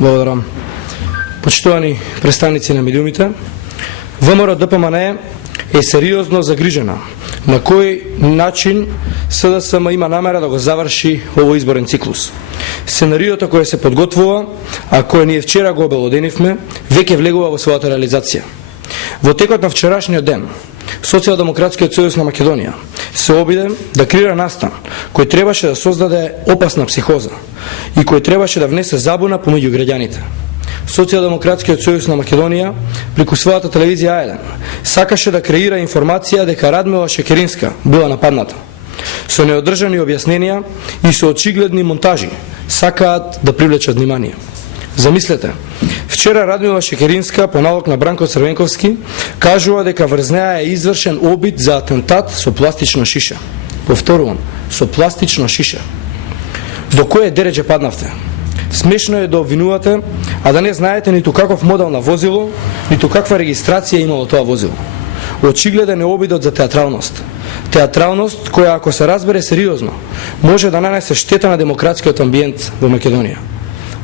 Благодарам. Почитувани представници на медиумите, ВМРО ДПМН е сериозно загрижена на кој начин СДСМ има намера да го заврши овој изборен циклус. Сценариото кое се подготвува, а кое ние вчера го обелоденивме, веќе влегува во својата реализација. Во текот на вчерашниот ден, Социјалдемократскиот сојуз на Македонија се обиде да креира настан кој требаше да создаде опасна психоза и кој требаше да внесе забуна помеѓу граѓаните. Социјалдемократскиот сојуз на Македонија преку својата телевизија А1 сакаше да креира информација дека Радмила Шекеринска била нападната. Со неодржани објасненија и со очигледни монтажи сакаат да привлечат внимание. Замислете, вчера Радмила Шекеринска по налог на Бранко Црвенковски кажува дека врз неа е извршен обид за атентат со пластична шиша. Повторувам, со пластична шиша. До кое дереđe паднавте? Смешно е да обвинувате, а да не знаете ниту каков модел на возило, ниту каква регистрација имало тоа возило. Очигледен е обидот за театралност. Театралност која, ако се разбере сериозно, може да нанесе штета на демократскиот амбиент во Македонија.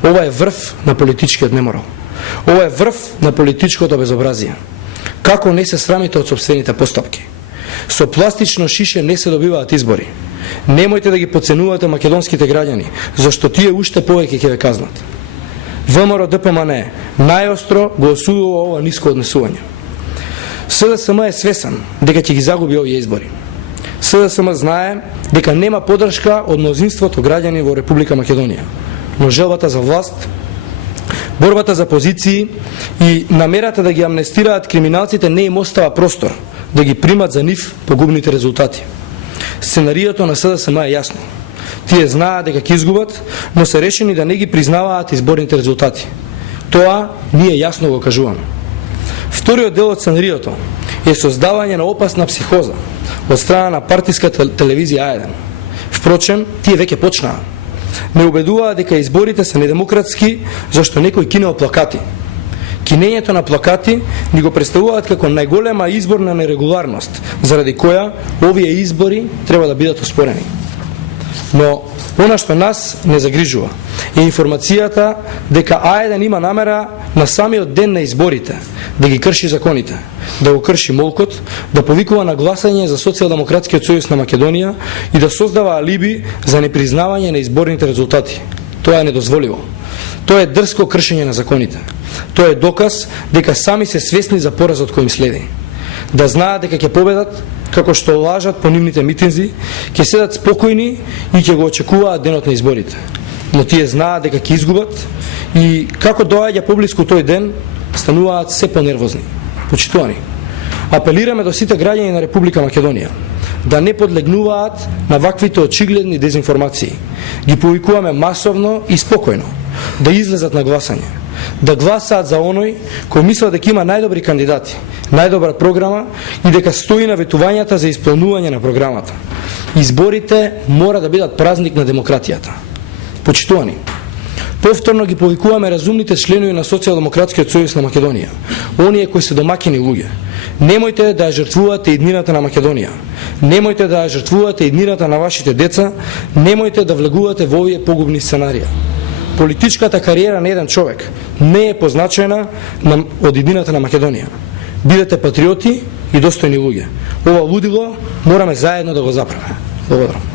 Ова е врв на политичкиот неморал. Ова е врв на политичкото безобразие. Како не се срамите од сопствените постапки? Со пластично шише не се добиваат избори. Немојте да ги подценувате македонските граѓани, зашто тие уште повеќе ќе ве казнат. ВМРО ДПМН најостро го осудува ова ниско однесување. СДСМ е свесен дека ќе ги загуби овие избори. СДСМ знае дека нема поддршка од мнозинството граѓани во Република Македонија, но желбата за власт, борбата за позиции и намерата да ги амнестираат криминалците не им остава простор да ги примат за нив погубните резултати. Сценариото на СДСМ е јасно. Тие знаат дека ќе изгубат, но се решени да не ги признаваат изборните резултати. Тоа ние јасно го кажуваме. Вториот дел од сценариото е создавање на опасна психоза од страна на партиска телевизија А1. Впрочем, тие веќе почнаа. Не убедуваат дека изборите се недемократски, зашто некој кинел плакати. Кинењето на плакати ни го представуваат како најголема изборна нерегуларност, заради која овие избори треба да бидат оспорени. Но она што нас не загрижува е информацијата дека А1 има намера на самиот ден на изборите да ги крши законите, да го крши молкот, да повикува на гласање за Социјалдемократскиот сојуз на Македонија и да создава алиби за непризнавање на изборните резултати. Тоа е недозволиво. Тоа е дрско кршење на законите. Тоа е доказ дека сами се свесни за поразот кој им следи. Да знаат дека ќе победат, како што лажат по нивните митинзи, ќе седат спокојни и ќе го очекуваат денот на изборите. Но тие знаат дека ќе изгубат и како доаѓа поблиску тој ден, стануваат се понервозни. Почитувани, апелираме до сите граѓани на Република Македонија да не подлегнуваат на ваквите очигледни дезинформации. Ги повикуваме масовно и спокојно да излезат на гласање, да гласаат за оној кој мисла дека има најдобри кандидати, најдобра програма и дека стои на ветувањата за исполнување на програмата. Изборите мора да бидат празник на демократијата. Почитувани, повторно ги повикуваме разумните членови на Социјалдемократскиот сојуз на Македонија, оние кои се домакини луѓе. Немојте да ја жртвувате иднината на Македонија. Немојте да ја жртвувате иднината на вашите деца. Немојте да влегувате во овие погубни сценарија. Политичката кариера на еден човек не е позначена од иднината на Македонија. Бидете патриоти и достојни луѓе. Ова лудило мораме заедно да го заправиме. Благодарам.